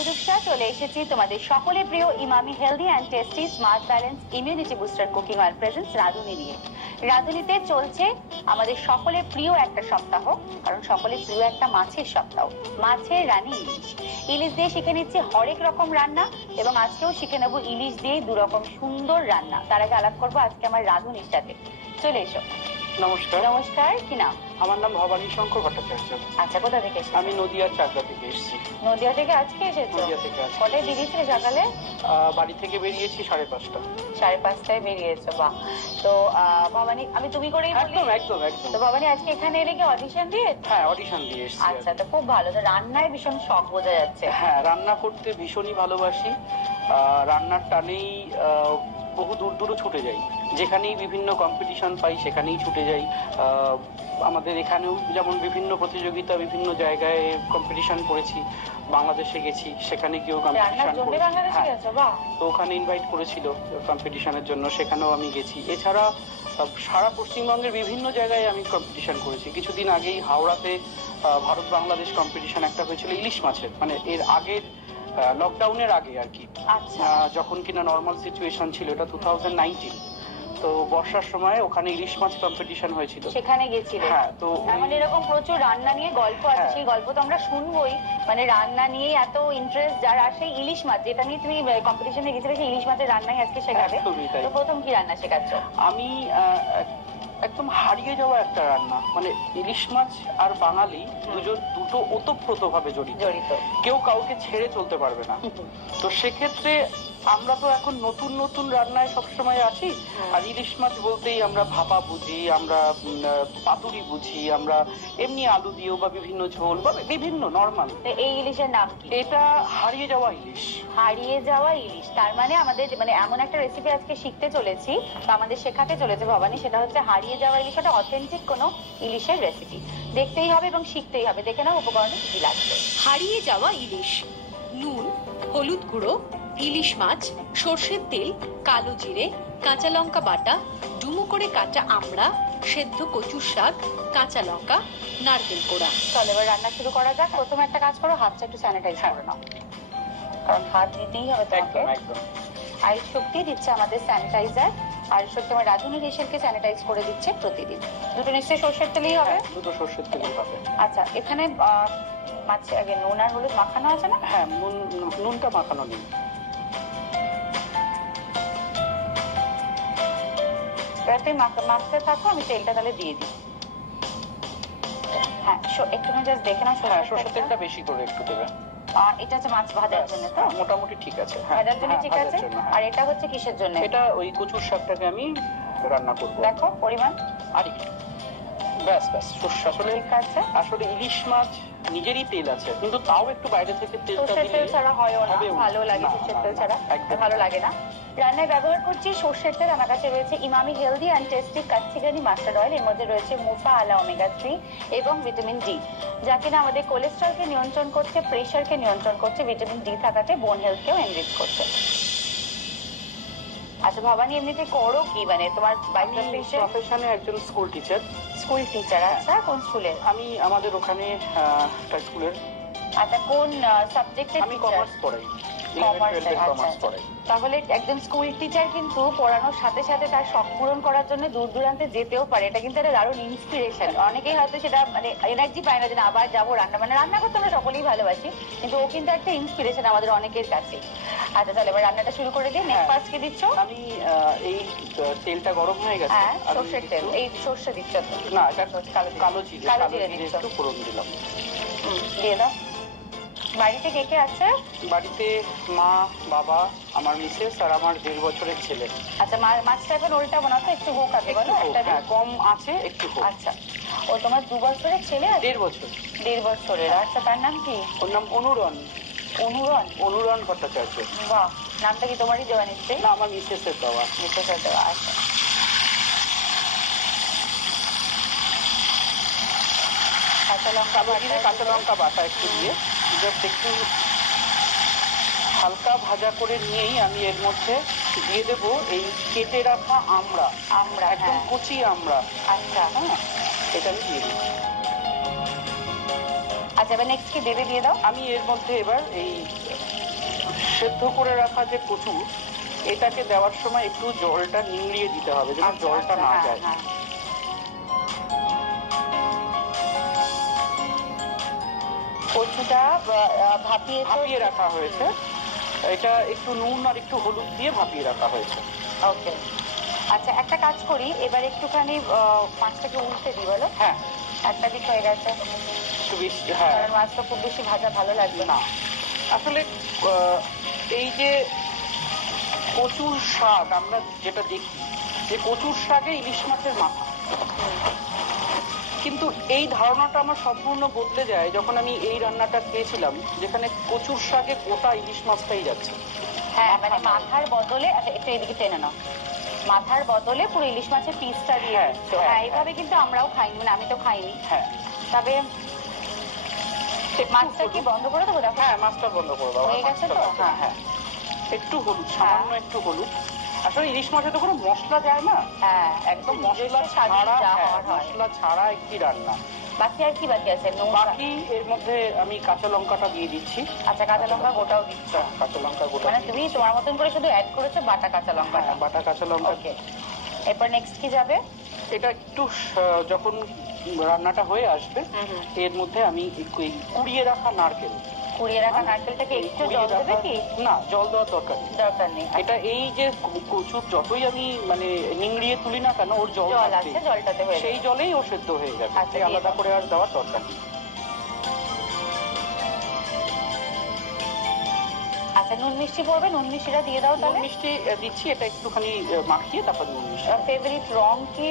আমি রূপসা চলে এসেছি তোমাদের সকলের প্রিয় Emami healthy and tasty smart balance immunity booster cooking oil presence রাঁধুনি নিয়ে। রাঁধুনিতে চলছে আমাদের সকলের প্রিয় একটা সপ্তাহ, কারণ সকলের প্রিয় একটা মাছের সপ্তাহ। মাছের রানী ইলিশ। ইলিশ দিয়ে শিখে নিচ্ছি হরেক রকম রান্না, এবং আজকেও শিখে নেবো ইলিশ দিয়ে দুরকম সুন্দর রান্না। তার আগে আলাপ করবো আজকে আমার রাঁধুনির সাথে। চলে এসো। নমস্কার। নমস্কার, কি নাম? আমার নাম ভবানী শঙ্কর ভট্টাচার্য। আচ্ছা, কোথা থেকে এসেছো? আমি নদিয়ার চাকদা থেকে এসেছি। নদিয়া থেকে আজকে এসেছো? নদিয়া থেকে আজকে। কটায় বেরিয়েছিলে সকালে? বাড়ি থেকে বেরিয়েছি 5:30। 5:30টায় বেরিয়েছো, বাহ। তো ভবানী, আমি তুমি করেই বলি? একদম একদম একদম। তো ভবানী আজকে এখানে এলে কি অডিশন দিয়ে? হ্যাঁ, অডিশন দিয়ে এসেছি। আচ্ছা, তো খুব ভালো। তো রান্নায় ভীষণ শখ বোঝা যাচ্ছে। হ্যাঁ, রান্না করতে ভীষণই ভালোবাসি। রান্নার টানেই বহু দূর দূরও ছুটে যাই, যেখানেই বিভিন্ন কম্পিটিশন পাই সেখানেই ছুটে যাই। আমাদের এখানেও যেমন বিভিন্ন প্রতিযোগিতা, বিভিন্ন জায়গায় কম্পিটিশন করেছি। বাংলাদেশে গেছি, সেখানে গিয়েও কম্পিটিশন করেছি। তো ওখানে ইনভাইট করেছিল কম্পিটিশনের জন্য, সেখানেও আমি গেছি। এছাড়া সারা পশ্চিমবঙ্গের বিভিন্ন জায়গায় আমি কম্পিটিশন করেছি। কিছুদিন আগেই হাওড়াতে ভারত বাংলাদেশ কম্পিটিশন একটা হয়েছিল ইলিশ মাছের, মানে এর আগের লকডাউনের আগে আর কি, যখন কিনা নর্মাল সিচুয়েশন ছিল। এটা 2019। তো বর্ষার সময় ওখানে ইলিশ মাছ কম্পিটিশন হয়েছিল, সেখানে গেছিল। হ্যাঁ, তো মানে এরকম প্রচুর রান্না নিয়ে গল্প আছে, সেই গল্প তো আমরা শুনবোই। মানে রান্না নিয়ে এত ইন্টারেস্ট যার আসে, ইলিশ মাছ যেটা নিয়ে তুমি কম্পিটিশনে গেছিলে, সেই ইলিশ মাছের রান্নাই আজকে শেখাবে। তো প্রথম কি রান্না শেখাচ্ছ? আমি একদম হারিয়ে যাওয়া একটা রান্না, মানে ইলিশ মাছ আর বাঙালি দুটো ওতপ্রোতভাবে জড়িত। কেউ কাউকে ছেড়ে চলতে পারবে না। তো সেক্ষেত্রে আমরা তো এখন নতুন নতুন রান্নায় সবসময় আছি। আর ইলিশ মাছ বলতেই আমরা ভাপা বুঝি, আমরা পাতুরি বুঝি, আমরা এমনি আলু দিয়েও বা বিভিন্ন ঝোল বা বিভিন্ন নর্মাল। এই ইলিশের নাম কি? এটা হারিয়ে যাওয়া ইলিশ। হারিয়ে যাওয়া ইলিশ, তার মানে আমাদের মানে এমন একটা রেসিপি আজকে শিখতে চলেছি বা আমাদের শেখাতে চলেছে ভবানী, সেটা হচ্ছে হারিয়ে যাওয়া ইলিশ। এটা অথেন্টিক কোনো ইলিশের রেসিপি। দেখতেই হবে এবং শিখতেই হবে। দেখে নাও উপকরণে কি লাগবে। হারিয়ে যাওয়া ইলিশ: নুন, হলুদ গুঁড়ো, ইলিশ মাছ, সর্ষের তেল, কালো জিরে, কাঁচা লঙ্কা বাটা, ডুমো করে কাটা আমড়া, সেদ্ধ কচুর শাক, কাঁচা লঙ্কা, নারকেল কোড়া। চলো এবার রান্না শুরু করা যাক। প্রথমে একটা কাজ করো, হাতটা একটু স্যানিটাইজ করে নাও, কারণ হাত দিতেই হবে তোমাকে। আয়ুষ শক্তি দিচ্ছে আমাদের স্যানিটাইজার, আর শক্তি আমার রাঁধুনির এসেলকে স্যানিটাইজ করে দিচ্ছে প্রতিদিন। দুটো নিশ্চয়ই সর্ষের তেলেই হবে? দুটো সর্ষের তেলেই হবে। আচ্ছা, এখানে মাছে আগে নুন আর হলুদ মাখানো আছে না? হ্যাঁ, নুনটা মাখানো নেই। তুই মাখতে থাকো, আমি তেলটা তাহলে দিয়ে দিই। হ্যাঁ, একটুখানি জাস্ট দেখে নাও। সর্ষের তেলটা বেশি করে একটু দেবে। এটা হচ্ছে মাছ ভাজার জন্য তো? মোটামুটি ঠিক আছে। ভাজার জন্য ঠিক আছে। আর এটা হচ্ছে কিসের জন্য? এটা ওই কচুর শাকটাকে আমি রান্না করব। দেখো পরিমাণ আর একটু, ব্যাস ব্যাস। আসলে আসলে ইলিশ মাছ নিজেরই তেল আছে, কিন্তু তাও একটু বাইরে থেকে তেলটা দিলে তেল ছাড়া হয়ও না, ভালো লাগে। সর্ষের তেল ছাড়া ভালো লাগে না। রান্নায় ব্যবহার করছি সর্ষের তেল। আমার কাছে রয়েছে Emami healthy and tasty kachi ghani mustard oil. এর মধ্যে রয়েছে মুফা আলা ওমেগা 3 এবং ভিটামিন ডি, যা কিনা আমাদের কোলেস্ট্রলকে নিয়ন্ত্রণ করছে, প্রেশারকে নিয়ন্ত্রণ করছে। ভিটামিন ডি থাকাতে বোন হেলথকেও এনরিচ করছে। আচ্ছা ভবানী, এমনিতে করো কি, মানে তোমার প্রফেশনে একজন স্কুল টিচার। School teacher? আচ্ছা, কোন স্কুলে? আমি আমাদের ওখানে একটা স্কুলের। আচ্ছা, কোন সাবজেক্টে? আমি কমার্স পড়াই। তাহলে একজন স্কুল টিচার কিন্তু পড়ানোর সাথে সাথে তার শখ পূরণ করার জন্য দূর দূরান্তে যেতেও পারে। এটা কিন্তু একটা দারুণ ইন্সপিরেশন। অনেকেই হয়তো সেটা মানে এনার্জি পায় না যে আবার যাবো রান্না, মানে রান্না করতে আমরা সকলেই ভালোবাসি, কিন্তু ও কিন্তু একটা ইন্সপিরেশন আমাদের অনেকের কাছে। আচ্ছা, তাহলে এবার রান্নাটা শুরু করে দিই। নেক্সট ফার্স্ট কি দিচ্ছ? আমি এই তেলটা গরম হয়ে গেছে। হ্যাঁ, সর্ষের তেল। এই সর্ষে দিচ্ছ? না, এটা কালো জিরে দিচ্ছ। একটু ফোড়ন দিলাম। দিয়ে দাও। বাড়িতে কে কে আছে? বাড়িতে মা, বাবা, আমার মিসেস আর আমার 1.5 বছরের ছেলে। আচ্ছা, মাছটা এখন উল্টাবো না তো? একটু হোক আগে বলো। হ্যাঁ, কম আছে, একটু হোক। আচ্ছা, ও তোমার 2 বছরের ছেলে? 1.5 বছর। 1.5 বছরের। আচ্ছা, তার নাম কি? ওর নাম অনুরণ। অনুরণ? অনুরণ ভট্টাচার্য। বাহ, নামটা কি তোমারই দেওয়া নিশ্চয়ই? না, আমার মিসেসের দেওয়া। মিসেসের দেওয়া। আচ্ছা, কাঁচা লঙ্কা বাটা একটু দিয়ে জাস্ট একটু হালকা ভাজা করে নিয়েই আমি এর মধ্যে দিয়ে দেবো এই কেটে রাখা আমড়া, একদম কচি আমড়া। আচ্ছা, হ্যাঁ, এটা আমি দিয়ে দিই। আচ্ছা, এবার নেক্সট কি দেবে দিয়ে দাও। আমি এর মধ্যে এবার এই সেদ্ধ করে রাখা যে কচু, এটাকে দেওয়ার সময় একটু জলটা নিংড়িয়ে দিতে হবে, যেন জলটা না যায়। কচুটা ভাপিয়ে রাখা হয়েছে, এটা একটু নুন আর একটু হলুদ দিয়ে ভাপিয়ে রাখা হয়েছে। ওকে, আচ্ছা একটা কাজ করি, এবার একটুখানি মাছটাকে উল্টে দিই, বলো। হ্যাঁ, একটা দিক হয়ে গেছে, একটু বেশি। হ্যাঁ, মাছটা খুব বেশি ভাজা ভালো লাগবে না। আসলে এই যে কচুর শাক, আমরা যেটা দেখি যে কচুর শাকে ইলিশ মাছের মাথা, কিন্তু এই ধারণাটা আমার সম্পূর্ণ বদলে যায় যখন আমি এই রান্নাটা খেয়েছিলাম, যেখানে কচুর শাকে গোটা ইলিশ মাছটাই যাচ্ছে। হ্যাঁ, মানে মাথার বদলে, আচ্ছা একটু এদিকে টেনে নাও, মাথার বদলে পুরো ইলিশ মাছের পিসটা দিয়ে দিচ্ছ। হ্যাঁ, এইভাবে কিন্তু আমরাও খাইনি, মানে আমি তো খাইনি। হ্যাঁ, তবে মাছটা কি বন্ধ করে দেবো? দেখো, হ্যাঁ, মাছটা বন্ধ করে দাও। হয়ে গেছে তো? হ্যাঁ হ্যাঁ, একটু হলুদ, সামান্য একটু হলুদ। আসলে ইলিশ মাছে তো কোনো মশলা যায় না, হ্যাঁ একদম মশলা ছাড়া, মশলা ছাড়া একটি রান্না। বাকি আর কি বাকি আছে? বাকি এর মধ্যে আমি কাঁচা লঙ্কাটা দিয়ে দিচ্ছি। আচ্ছা, কাঁচা লঙ্কা গোটাও দিচ্ছ? কাঁচা লঙ্কা গোটা, মানে তুমি তোমার মতন করে শুধু অ্যাড করেছো বাটা কাঁচা লঙ্কা? বাটা কাঁচা লঙ্কা। ওকে, এরপর নেক্সট কি যাবে? এটা একটু যখন রান্নাটা হয়ে আসবে, এর মধ্যে আমি কুড়িয়ে রাখা নারকেল, নারকেলটাকে একটু জল দেবে কি? না, জল দেওয়ার দরকার নেই। এটা এই যে কচুর যতই আমি মানে নিংড়িয়ে তুলি না কেন, ওর জল আছে, জলটাতে সেই জলেই ও সেদ্ধ হয়ে যাবে, আলাদা করে আর দেওয়ার দরকার নেই। আচ্ছা, নুন মিষ্টি পড়বে, নুন মিষ্টিটা দিয়ে দাও তাহলে। নুন মিষ্টি দিচ্ছি, এটা একটুখানি মাখিয়ে তারপর নুন মিষ্টি। ফেভারিট রং কি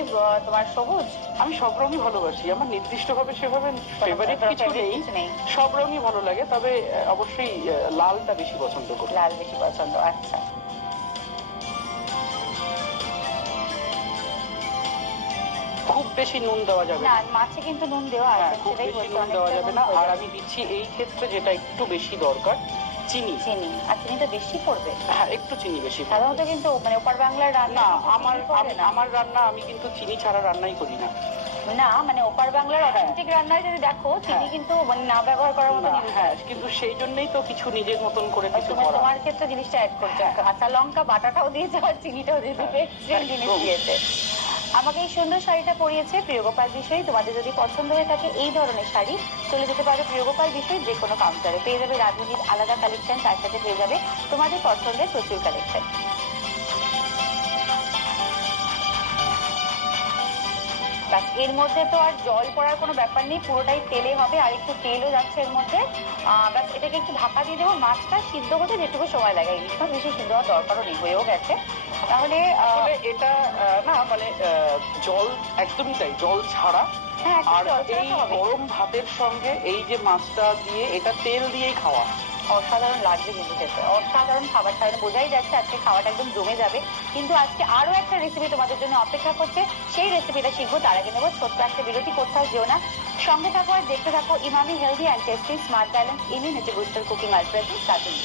তোমার? সবুজ? আমি সব রঙই ভালোবাসি, আমার নির্দিষ্ট ভাবে সেভাবে ফেভারিট কিছু নেই, সব রঙই ভালো লাগে, তবে অবশ্যই লালটা বেশি পছন্দ করি। লাল বেশি পছন্দ, আচ্ছা। খুব বেশি নুন দেওয়া যাবে না, মাছে কিন্তু নুন দেওয়া আছে, খুব বেশি নুন দেওয়া যাবে না। আর আমি দিচ্ছি এই ক্ষেত্রে যেটা একটু বেশি দরকার, চিনি। আর চিনিটা বেশি পড়বে? হ্যাঁ, একটু চিনি বেশি। সাধারণত কিন্তু মানে ওপার বাংলার রান্না, আমার রান্না আমি কিন্তু চিনি ছাড়া রান্নাই করি না। না, মানে ওপার বাংলার অথেন্টিক রান্নায় যদি দেখো, চিনি কিন্তু মানে না ব্যবহার করার মতো। হ্যাঁ, কিন্তু সেই জন্যই তো কিছু নিজের মতন করে কিছু করা। তোমার ক্ষেত্রে জিনিসটা অ্যাড করছো, কাঁচা লঙ্কা বাটাটাও দিয়েছে আর চিনিটাও দিয়েছে, এক্সট্রিম জিনিস দিয়েছে। আমাকে এই সুন্দর শাড়িটা পরিয়েছে প্রিয়গোপাল বিষয়। তোমাদের যদি পছন্দ হয়ে থাকে এই ধরনের শাড়ি, চলে যেতে পারো প্রিয়গোপাল বিষয় যে কোনো কাউন্টারে। পেয়ে যাবে রাধুনির আলাদা কালেকশন, তার সাথে পেয়ে যাবে তোমাদের পছন্দের প্রচুর কালেকশন। এর মধ্যে তো আর জল পড়ার কোনো ব্যাপার নেই, পুরোটাই তেলে হবে, আর একটু তেলও যাচ্ছে এর মধ্যে। ব্যাস এটাকে একটু ঢাকা দিয়ে দেবো, মাছটা সিদ্ধ হতে যেটুকু সময় লাগে, ইলিশ মাছ বেশি সিদ্ধ হওয়ার দরকারও নেই, হয়েও গেছে। তাহলে এটা না মানে জল একদমই তাই, জল ছাড়া। আর এই গরম ভাতের সঙ্গে এই যে মাছটা দিয়ে, এটা তেল দিয়েই খাওয়া অসাধারণ লাগবে কিন্তু খেতে, অসাধারণ খাবার। তাহলে বোঝাই যাচ্ছে আজকে খাওয়াটা একদম জমে যাবে। কিন্তু আজকে আরো একটা রেসিপি তোমাদের জন্য অপেক্ষা করছে, সেই রেসিপিটা শিখবো। তার আগে নেবো ছোট্ট একটা বিরতি, কোথাও যেও না, সঙ্গে থাকো আর দেখতে থাকো Emami healthy and tasty smart balance immunity booster cooking oil presents Radhuni.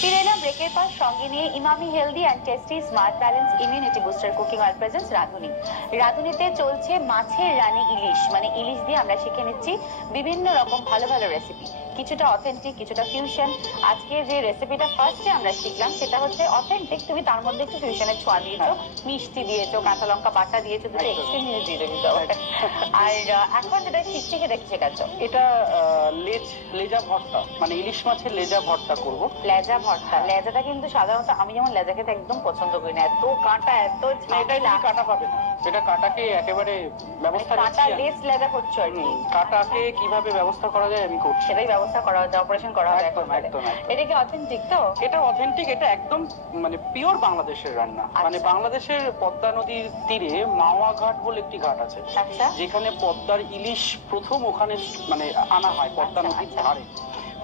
ফিরে এলাম ব্রেকের পর, সঙ্গে নিয়ে Emami healthy and tasty smart balance immunity booster cooking oil presents Radhuni. রাধুনিতে চলছে মাছের রানী ইলিশ, মানে ইলিশ দিয়ে আমরা শিখে নিচ্ছি বিভিন্ন রকম ভালো ভালো রেসিপি, কিছুটা অথেন্টিক, কিছুটা ফিউশন। আজকে যে রেসিপিটা ফার্স্টে আমরা শিখলাম সেটা হচ্ছে অথেন্টিক, তুমি তার মধ্যে একটু ফিউশনের ছোঁয়া দিয়েছো, মিষ্টি দিয়েছো, কাঁচা লঙ্কা বাটা দিয়েছো, দুটো এক্সট্রিম জিনিস দিয়ে দিয়েছো। আর এখন যেটা শিখছি সেটা শেখাচ্ছ, এটা লেজা ভর্তা, মানে ইলিশ মাছের লেজা ভর্তা করবো। লেজা ভর্তা? লেজাটা কিন্তু সাধারণত আমি যেমন লেজা খেতে একদম পছন্দ করি না, এত কাঁটা, এত কাটা পাবে না, এটা কাটাকে একেবারে ব্যবস্থা কাঁটা লেজ লেজা করছো আর কি। কাটাকে কিভাবে ব্যবস্থা করা যায় আমি করছি, সেটাই ব্যবস্থা করা হচ্ছে, অপারেশন করা হবে এখন। এটা কি অথেন্টিক? তো এটা অথেন্টিক, এটা একদম মানে পিওর বাংলাদেশের রান্না। মানে বাংলাদেশের পদ্মা নদীর তীরে মাওয়া ঘাট বলে একটি ঘাট আছে, যেখানে পদ্মার ইলিশ প্রথম ওখানে মানে আনা হয়, পদ্মা নদীর ধারে।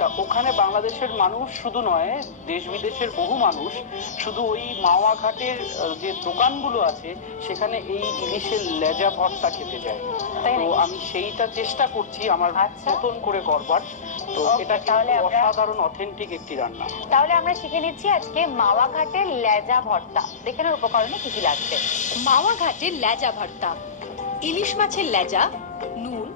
তা ওখানে বাংলাদেশের মানুষ শুধু নয়, দেশ বিদেশের বহু মানুষ শুধু ওই মাওয়া ঘাটের যে দোকানগুলো আছে সেখানে এই ইলিশের লেজা ভর্তা খেতে যায়। তো আমি সেইটা চেষ্টা করছি আমার মতন করে করবার। তো এটা কিন্তু অসাধারণ অথেন্টিক একটি রান্না। তাহলে আমরা শিখে নিচ্ছি আজকে মাওয়া ঘাটের লেজা ভর্তা। দেখে নেওয়ার উপকরণে কি কি লাগছে। মাওয়া ঘাটের লেজা ভর্তা: ইলিশ মাছের লেজা, নুন,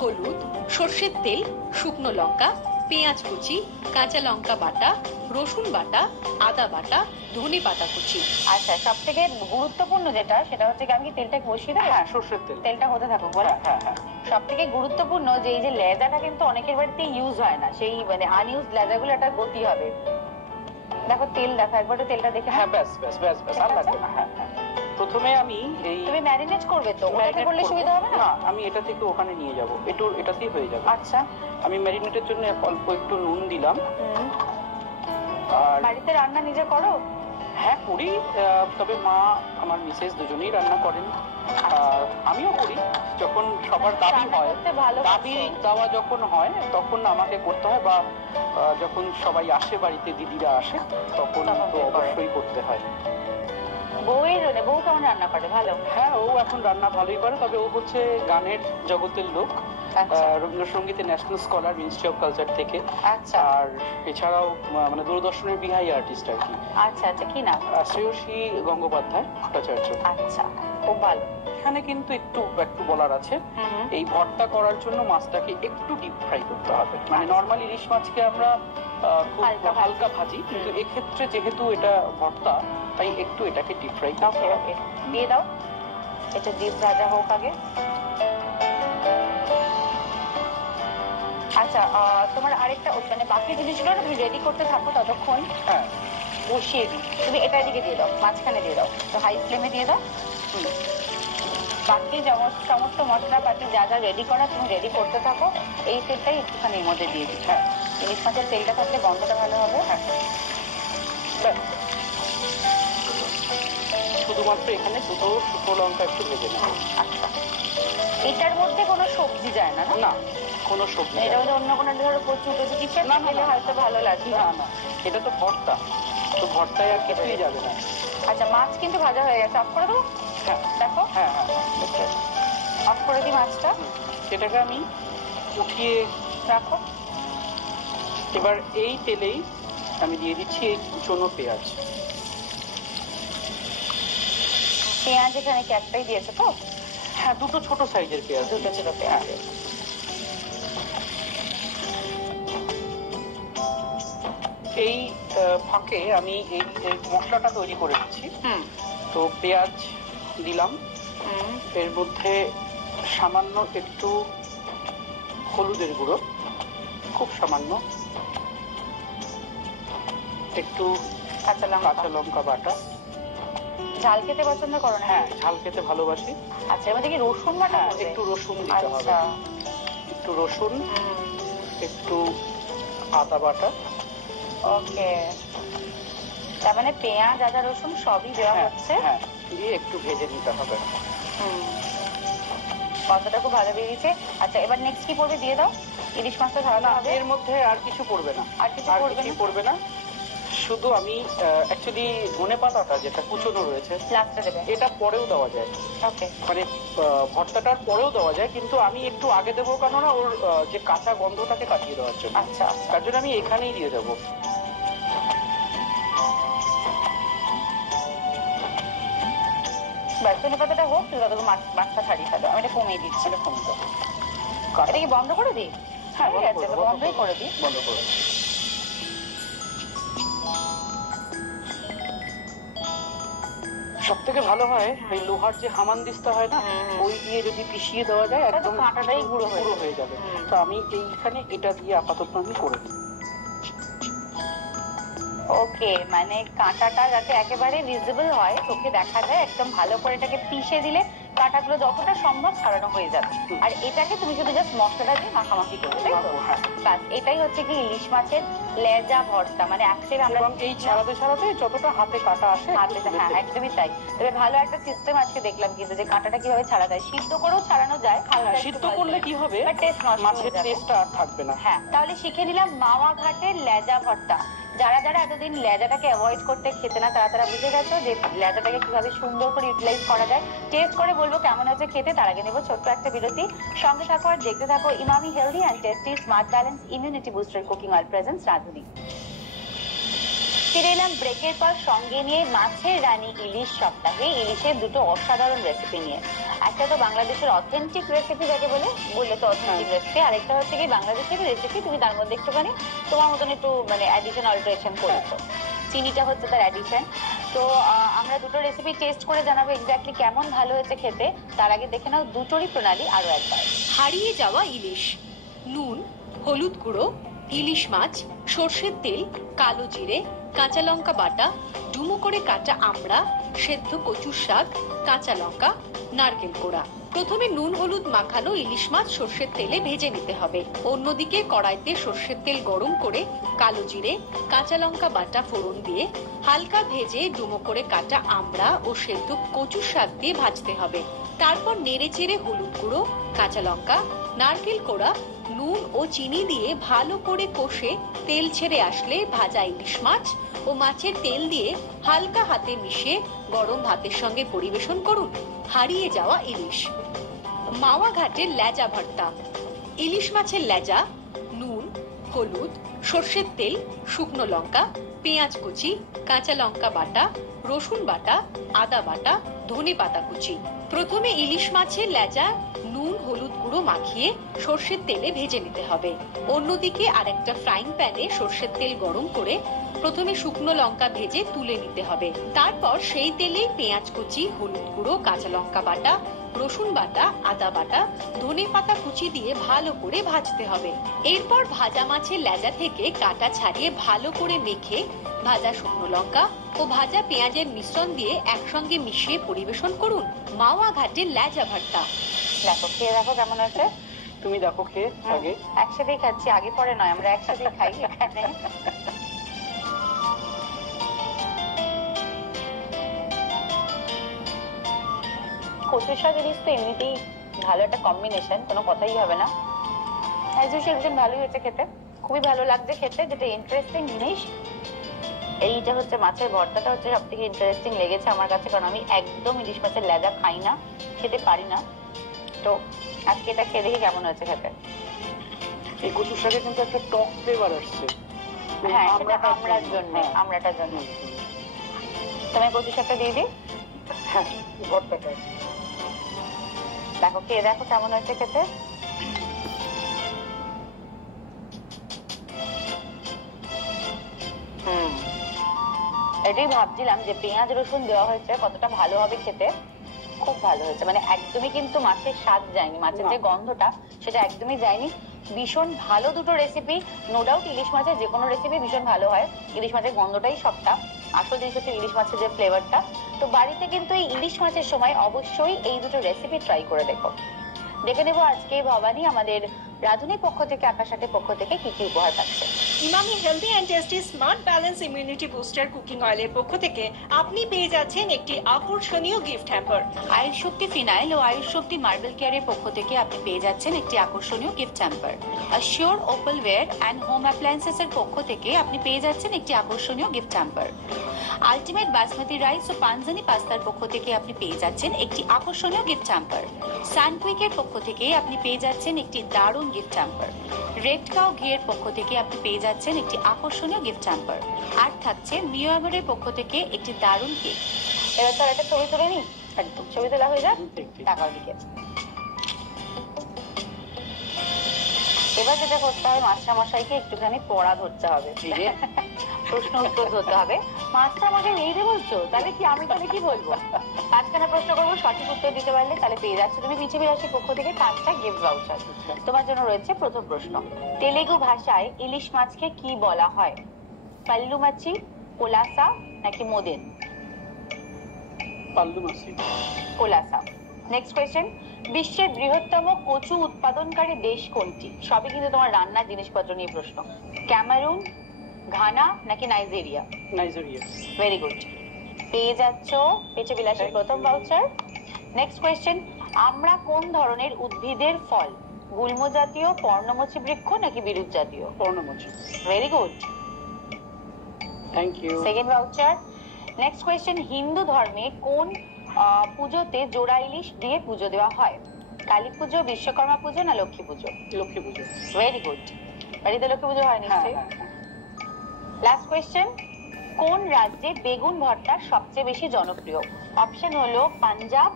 হলুদ, সর্ষের তেল, শুকনো লঙ্কা, পেঁয়াজ কুচি, কাঁচা লঙ্কা বাটা, রসুন বাটা, আদা বাটা, ধনে পাতা কুচি। আচ্ছা, সব থেকে গুরুত্বপূর্ণ যেটা সেটা হচ্ছে কি, আমি কি তেলটা বসিয়ে দেবো? হ্যাঁ, সর্ষের তেল। তেলটা হতে থাকুক বলো। হ্যাঁ হ্যাঁ। সব থেকে গুরুত্বপূর্ণ যে এই যে লেদাটা কিন্তু অনেকের বাড়িতে ইউজ হয় না, সেই মানে আনইউজ লেদাগুলো একটা গতি হবে। দেখো তেল, দেখো একবার তেলটা দেখে। হ্যাঁ, ব্যাস ব্যাস ব্যাস ব্যাস, আর লাগবে না। হ্যাঁ হ্যাঁ। প্রথমে আমি এই তুমি ম্যারিনেট করবে তো, ওটাতে marinate করলে করবো। সুবিধা হবে না? না, আমি এটা থেকে ওখানে নিয়ে যাব, এটাতেই হয়ে যাবে। আচ্ছা। আমি ম্যারিনেটের জন্য অল্প একটু নুন দিলাম। আর বাড়িতে রান্না নিজে করো? হ্যাঁ করি, তবে মা আমার মিসেস দুজনেই রান্না করেন, আর আমিও করি যখন সবার দাবি হয়। দাবি দেওয়া যখন হয় তখন আমাকে করতে হয়, বা যখন সবাই আসে বাড়িতে, দিদিরা আসে, তখন তো অবশ্যই করতে হয়। বউ কেমন রান্না করে? ভালো? হ্যাঁ, ও এখন রান্না ভালোই করে, তবে ও হচ্ছে গানের জগতের লোক, রবীন্দ্রসঙ্গীতে national scholar, ministry of culture থেকে। আচ্ছা। আর এছাড়াও মানে দূরদর্শনের বিহাই আর্টিস্ট আর কি। আচ্ছা আচ্ছা, কি নাম? শ্রেয়সী গঙ্গোপাধ্যায় ভট্টাচার্য। আচ্ছা, খুব ভালো। এখানে কিন্তু একটু বলার আছে, এই ভর্তা করার জন্য মাছটাকে একটু ডিপ ফ্রাই করতে হবে। মানে নরমাল ইলিশ মাছকে আমরা খুব হালকা ভাজি, কিন্তু এক্ষেত্রে যেহেতু এটা ভর্তা, তাই একটু এটাকে ডিপ ফ্রাই করতে হবে। ওকে, দিয়ে দাও, এটা ডিপ ভাজা হোক আগে। আচ্ছা, তোমার আরেকটা মানে বাকি জিনিসগুলো তুমি রেডি করতে থাকো, ততক্ষণ হ্যাঁ বসিয়ে দিই। তুমি এটা দিকে দিয়ে দাও, মাঝখানে দিয়ে দাও, তো হাই ফ্লেমে দিয়ে দাও। বাকি সমস্ত মশলাপাতি যা যা রেডি করা তুমি রেডি করতে থাকো, এই তেলটাই একটুখানি এর মধ্যে দিয়ে দিই। হ্যাঁ, ইলিশ মাছের তেলটা থাকলে গন্ধটা ভালো হবে। হ্যাঁ, শুধুমাত্র এখানে দুটো শুকনো লঙ্কা একটু ভেজে নেব। আচ্ছা, এটার মধ্যে কোনো সবজি যায় না? না, কোনো সবজি এটা মধ্যে অন্য কোনো ধরো কচু টচু কিছু না খেলে হয়তো ভালো লাগবে না। না, এটা তো ভর্তা, তো ভর্তায় আর কিছুই যাবে না। আচ্ছা, মাছ কিন্তু ভাজা হয়ে গেছে, অফ করে দেবো। হ্যাঁ দেখো, হ্যাঁ হ্যাঁ, অফ করে দিই মাছটা। এটাকে আমি উঠিয়ে রাখো। এবার এই তেলেই আমি দিয়ে দিচ্ছি এই কুচনো পেঁয়াজ। পেঁয়াজ এখানে কি একটাই দিয়েছে তো? হ্যাঁ, দুটো ছোট সাইজের পেঁয়াজ। দুটো ছোট পেঁয়াজ। এই ফাঁকে আমি এই মশলাটা তৈরি করে দিচ্ছি। তো পেঁয়াজ দিলাম, এর মধ্যে সামান্য একটু হলুদের গুঁড়ো, খুব সামান্য একটু কাঁচা লঙ্কা বাটা। ঝাল খেতে পছন্দ করো না? হ্যাঁ, ঝাল খেতে ভালোবাসি। আচ্ছা, এর মধ্যে কি রসুন বাটা? একটু রসুন দিতে হবে। একটু রসুন, একটু আদা বাটা। ওকে, তার মানে পেঁয়াজ, আদা, রসুন সবই দেওয়া হচ্ছে। হ্যাঁ, দিয়ে একটু ভেজে নিতে হবে। কতটা খুব ভালো বেরিয়েছে। আচ্ছা, এবার নেক্সট কি পড়বে দিয়ে দাও। ইলিশ মাছটা ঢালা হবে। এর মধ্যে আর কিছু পড়বে না, আর কিছু পড়বে না। শুধু আমি অ্যাকচুয়ালি ধনে পাতাটা যেটা কুচনো রয়েছে লাস্টে দেবে, এটা পরেও দেওয়া যায়। ওকে, মানে ভর্তাটার পরেও দেওয়া যায়, কিন্তু আমি একটু আগে দেবো, কেননা ওর যে কাঁচা গন্ধটাকে কাটিয়ে দেওয়ার জন্য। আচ্ছা, তার জন্য আমি এখানেই দিয়ে দেবো। ধনে পাতাটা হোক, তুই ততক্ষণ মাছটা ছাড়িয়ে ফেলো। আমি এটা কমিয়ে দিচ্ছি। এটা কমে দেবো। এটা কি বন্ধ করে দিই? হ্যাঁ, ঠিক আছে, বন্ধই করে দিই। বন্ধ করে দিই। সব থেকে ভালো হয় ওই লোহার যে হামানদিস্তা হয় না, ওই দিয়ে যদি পিষিয়ে দেওয়া যায়, একদম কাঁটাটাই গুঁড়ো হয়ে যাবে। তো আমি এইখানে এটা দিয়ে আপাতত আমি করে দিই। ওকে, মানে কাঁটাটা যাতে একেবারে ভিজিবল হয়, চোখে দেখা যায়, একদম ভালো করে এটাকে পিষে দিলে কাঁটাগুলো যতটা সম্ভব ছাড়ানো হয়ে যাবে। আর এটাকে তুমি শুধু জাস্ট মশলাটা দিয়ে মাখামাখি করবে, তাই তো? বাস, এটাই হচ্ছে কি ইলিশ মাছের লেজা ভর্তা। মানে একসাথে আমরা এই ছাড়াতে যতটা হাতে কাটা আসে, হ্যাঁ, একদমই তাই। তবে ভালো একটা সিস্টেম আজকে দেখলাম কিন্তু, যে কাঁটাটা কিভাবে ছাড়া যায়। সিদ্ধ করেও ছাড়ানো যায়, সিদ্ধ করলে কি হবে, মাছের টেস্টটা আর থাকবে না। হ্যাঁ, তাহলে শিখে নিলাম মাওয়া ঘাটের লেজা ভর্তা। যারা যারা এতদিন লেজাটাকে অ্যাভয়েড করতে খেতে না, তারা বুঝে গেছো যে লেজাটাকে কিভাবে সুন্দর করে ইউটিলাইজ করা যায়। টেস্ট করে বলবো কেমন হচ্ছে খেতে। তার আগে নেবো ছোট্ট একটা বিরতি। সঙ্গে থাকো আর দেখতে থাকো Emami healthy and tasty smart balance immunity booster cooking oil presence রাঁধুনি। ফিরে এলাম ব্রেকের পর, সঙ্গে নিয়ে মাছের রানী ইলিশ সপ্তাহে ইলিশের দুটো অসাধারণ রেসিপি নিয়ে। একটা তো বাংলাদেশের অথেন্টিক রেসিপি যাকে বললে তো অথেন্টিক রেসিপি, আরেকটা হচ্ছে কি বাংলাদেশের রেসিপি তুমি তার মধ্যে একটুখানি তোমার মতন একটু মানে অ্যাডিশন অল্টারেশন করেছো, চিনিটা হচ্ছে তার অ্যাডিশন। তো আমরা দুটো রেসিপি টেস্ট করে জানাবো এক্স্যাক্টলি কেমন ভালো হয়েছে খেতে। তার আগে দেখে নাও দুটোরই প্রণালী আরো একবার। হারিয়ে যাওয়া ইলিশ। নুন, হলুদ গুঁড়ো, ইলিশ মাছ, সর্ষের তেল, কালো জিরে, কাঁচা লঙ্কা বাটা, ডুমো করে কাটা আমড়া, সেদ্ধ কচুর শাক, কাঁচা লঙ্কা, নারকেল কোড়া। প্রথমে নুন হলুদ মাখানো ইলিশ মাছ সর্ষের তেলে ভেজে নিতে হবে। অন্যদিকে কড়াইতে সর্ষের তেল গরম করে কালো জিরে, কাঁচা লঙ্কা বাটা ফোড়ন দিয়ে হালকা ভেজে ডুমো করে কাটা আমড়া ও সেদ্ধ কচুর শাক দিয়ে ভাজতে হবে। তারপর নেড়ে চেড়ে হলুদ গুঁড়ো, কাঁচা লঙ্কা, নারকেল কোড়া, নুন ও চিনি দিয়ে ভালো করে কষে তেল ছেড়ে আসলে ভাজা ইলিশ মাছ ও মাছের তেল দিয়ে হালকা হাতে মিশিয়ে গরম ভাতের সঙ্গে পরিবেশন করুন হারিয়ে যাওয়া ইলিশ। মাওয়া ঘাটের লেজা ভর্তা। ইলিশ মাছের লেজা নুন, হলুদ, সর্ষের তেল, শুকনো লঙ্কা, পেঁয়াজ কুচি, কাঁচা লঙ্কা বাটা, রসুন বাটা, আদা বাটা, ধনে পাতা কুচি। প্রথমে ইলিশ মাছের লেজা নুন হলুদ গুঁড়ো মাখিয়ে সর্ষের তেলে ভেজে নিতে হবে। অন্যদিকে আরেকটা ফ্রাইং প্যানে সর্ষের তেল গরম করে প্রথমে শুকনো লঙ্কা ভেজে তুলে নিতে হবে। তারপর সেই তেলেই পেঁয়াজ কুচি, হলুদ গুঁড়ো, কাঁচা লঙ্কা বাটা, রসুন বাটা, আদা বাটা, ধনে পাতা কুচি দিয়ে ভালো করে ভাজতে হবে। এরপর ভাজা মাছের লেজা থেকে কাটা ছাড়িয়ে ভালো করে মেখে ভাজা শুকনো লঙ্কা ও ভাজা পেঁয়াজের মিশ্রণ দিয়ে একসঙ্গে মিশিয়ে পরিবেশন করুন মাওয়া ঘাটের লেজা ভর্তা। দেখো খেয়ে দেখো কেমন আছে। তুমি দেখো খেয়ে আগে। একসাথেই খাচ্ছি, আগে পরে নয়, আমরা একসাথেই খাই এখানে। কচু শাক ইলিশ তো এমনিতেই ভালো একটা কম্বিনেশন, কোনো কথাই হবে না। অ্যাজ ইউজুয়াল ভালোই হয়েছে খেতে, খুবই ভালো লাগছে খেতে। যেটা ইন্টারেস্টিং জিনিস এইটা হচ্ছে মাছের ভর্তাটা হচ্ছে সব থেকে ইন্টারেস্টিং লেগেছে আমার কাছে, কারণ আমি একদম ইলিশ মাছের লেজা খাই না, খেতে পারি না। তো আজকে এটা খেয়ে দেখি কেমন হয়েছে খেতে। এই কচুর শাকে কিন্তু একটা টক ফ্লেভার আসছে। হ্যাঁ, সেটা আমড়ার জন্য, আমড়াটার জন্য। তোমায় কচু শাকটা দিয়ে দিই। হ্যাঁ, ভর্তাটা দেখো খেয়ে দেখো কেমন হয়েছে খেতে। এটাই ভাবছিলাম যে পেঁয়াজ রসুন দেওয়া হয়েছে কতটা ভালো হবে খেতে। খুব ভালো হয়েছে, মানে একদমই কিন্তু মাছের স্বাদ যায়নি, মাছের যে গন্ধটা সেটা একদমই যায়নি। ভীষণ ভালো দুটো রেসিপি। নো ডাউট ইলিশ মাছের যে কোনো রেসিপি ভীষণ ভালো হয়, ইলিশ মাছের গন্ধটাই সবটা, আসল জিনিস হচ্ছে ইলিশ মাছের যে ফ্লেভারটা। তো বাড়িতে কিন্তু এই ইলিশ মাছের সময় অবশ্যই এই দুটো রেসিপি ট্রাই করে দেখো। দেখে নেবো আজকে ভবানী আমাদের রাধুনির পক্ষ থেকে, আকাশাটের পক্ষ থেকে কি কি উপহার পাচ্ছে। Emami healthy and tasty smart balance immunity booster cooking অয়েলের পক্ষ থেকে আপনি পেয়ে যাচ্ছেন একটি আকর্ষণীয় gift hamper. Ayush Shakti phenyl ও আয়ুষ শক্তি মার্বেল কেয়ারের পক্ষ থেকে আপনি পেয়ে যাচ্ছেন একটি আকর্ষণীয় gift hamper. Sure Opalware and home appliances এর পক্ষ থেকে আপনি পেয়ে যাচ্ছেন একটি আকর্ষণীয় gift hamper. Ultimate basmati rice ও পানজানি পাস্তার পক্ষ থেকে আপনি পেয়ে যাচ্ছেন একটি আকর্ষণীয় গিফট হ্যাম্পার। সানকুইকের পক্ষ থেকে আপনি পেয়ে যাচ্ছেন একটি দারুণ গিফট হ্যাম্পার। রেড কাউ ঘিয়ের পক্ষ থেকে আপনি পেয়ে যাচ্ছেন একটি আকর্ষণীয় গিফট হ্যাম্পার। আর থাকছে মিওয়ামের পক্ষ থেকে একটি দারুণ কেক। এবার স্যার একটা ছবি তুলে নিই। একদম ছবি তোলা হয়ে যাক, টাকার দিকে। এবার যেটা করতে হবে, মাস্টারমশাইকে একটুখানি পড়া ধরতে হবে, প্রশ্ন উত্তর ধরতে হবে। মাস্টারমশাই নেই রে বলছো, তাহলে কি আমি তাহলে কি বলবো? পাঁচখানা প্রশ্ন করবো, সঠিক উত্তর দিতে পারলে তাহলে পেয়ে যাচ্ছে তুমি পৃথিবী রাশির পক্ষ থেকে 5টা গিফট ভাউচার। তোমার জন্য রয়েছে প্রথম প্রশ্ন। তেলেগু ভাষায় ইলিশ মাছকে কি বলা হয়? পাল্লু মাছি, কোলাসা নাকি মোদেন? পাল্লু মাছি। কোলাসা। নেক্সট কোয়েশ্চেন, বিশ্বের বৃহত্তম কচু উৎপাদনকারী দেশ কোনটি? সবই কিন্তু তোমার রান্নার জিনিসপত্র নিয়ে প্রশ্ন। ক্যামেরুন, ঘানা নাকি নাইজেরিয়া? নাইজেরিয়া। ভেরি গুড, পেয়ে যাচ্ছ পেটে বিলাসের প্রথম ভাউচার। নেক্সট কোয়েশ্চেন, আমরা কোন ধরনের উদ্ভিদের ফল? গুল্ম জাতীয়, পর্ণমোচী বৃক্ষ নাকি বিরুৎ জাতীয়? পর্ণমোচী। Very good, thank you. Second voucher. Next question, Hindu ধর্মে কোন পুজোতে জোড়া ইলিশ দিয়ে পুজো দেওয়া হয়? কালী পুজো, বিশ্বকর্মা পুজো না লক্ষ্মী পুজো? লক্ষ্মী পুজো। ভেরি গুড, বাড়িতে লক্ষ্মী পুজো হয় নিশ্চয়ই। লাস্ট কোয়েশ্চেন, কোন রাজ্যে বেগুন ভর্তা সবচেয়ে বেশি জনপ্রিয়? অপশন হলো পাঞ্জাব,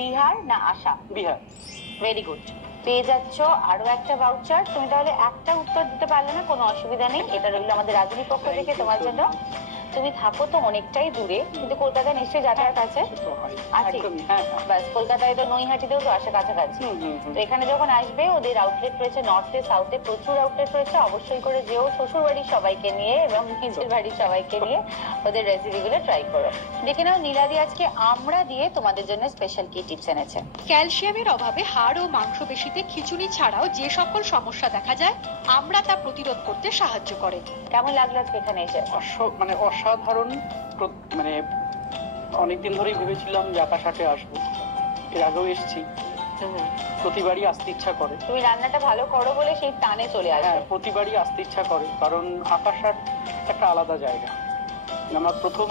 বিহার না আশা? বিহার। ভেরি গুড, পেয়ে যাচ্ছ আরো একটা ভাউচার। তুমি তাহলে একটা উত্তর দিতে পারলে না, কোনো অসুবিধা নেই, এটা রইলো আমাদের রাজনীর পক্ষ থেকে তোমার জন্য। তুমি থাকো তো অনেকটাই দূরে, কিন্তু কলকাতায় নিশ্চয়ই যাতায়াত আছে? আছে। একদমই, হ্যাঁ হ্যাঁ। ব্যাস, কলকাতায় তো নৈহাটিতেও তো আসে কাছাকাছি। তো এখানে যখন আসবে, ওদের আউটলেট রয়েছে নর্থে সাউথে, প্রচুর আউটলেট রয়েছে। অবশ্যই করে যেও শ্বশুর বাড়ির সবাইকে নিয়ে এবং নিজের বাড়ির সবাইকে নিয়ে ওদের রেসিপিগুলো ট্রাই করো। দেখে নাও নীলাদি আজকে আমরা দিয়ে তোমাদের জন্য স্পেশাল কি টিপস এনেছে। ক্যালসিয়ামের অভাবে হাড় ও মাংসপেশিতে খিঁচুনি ছাড়াও যে সকল সমস্যা দেখা যায় আমরা তা প্রতিরোধ করতে সাহায্য করে। কেমন লাগলো আজকে এখানে এসে? মানে অসাধারণ। মানে অনেকদিন ধরেই ভেবেছিলাম যে আকাশহাটে আসবো, এর আগেও এসেছি, প্রতিবারই আসতে ইচ্ছা করে। তুমি রান্নাটা ভালো করো বলে সেই টানে চলে আসে। হ্যাঁ, প্রতিবারই আসতে ইচ্ছা করে, কারণ আকাশহাট একটা আলাদা জায়গা। আমার প্রথম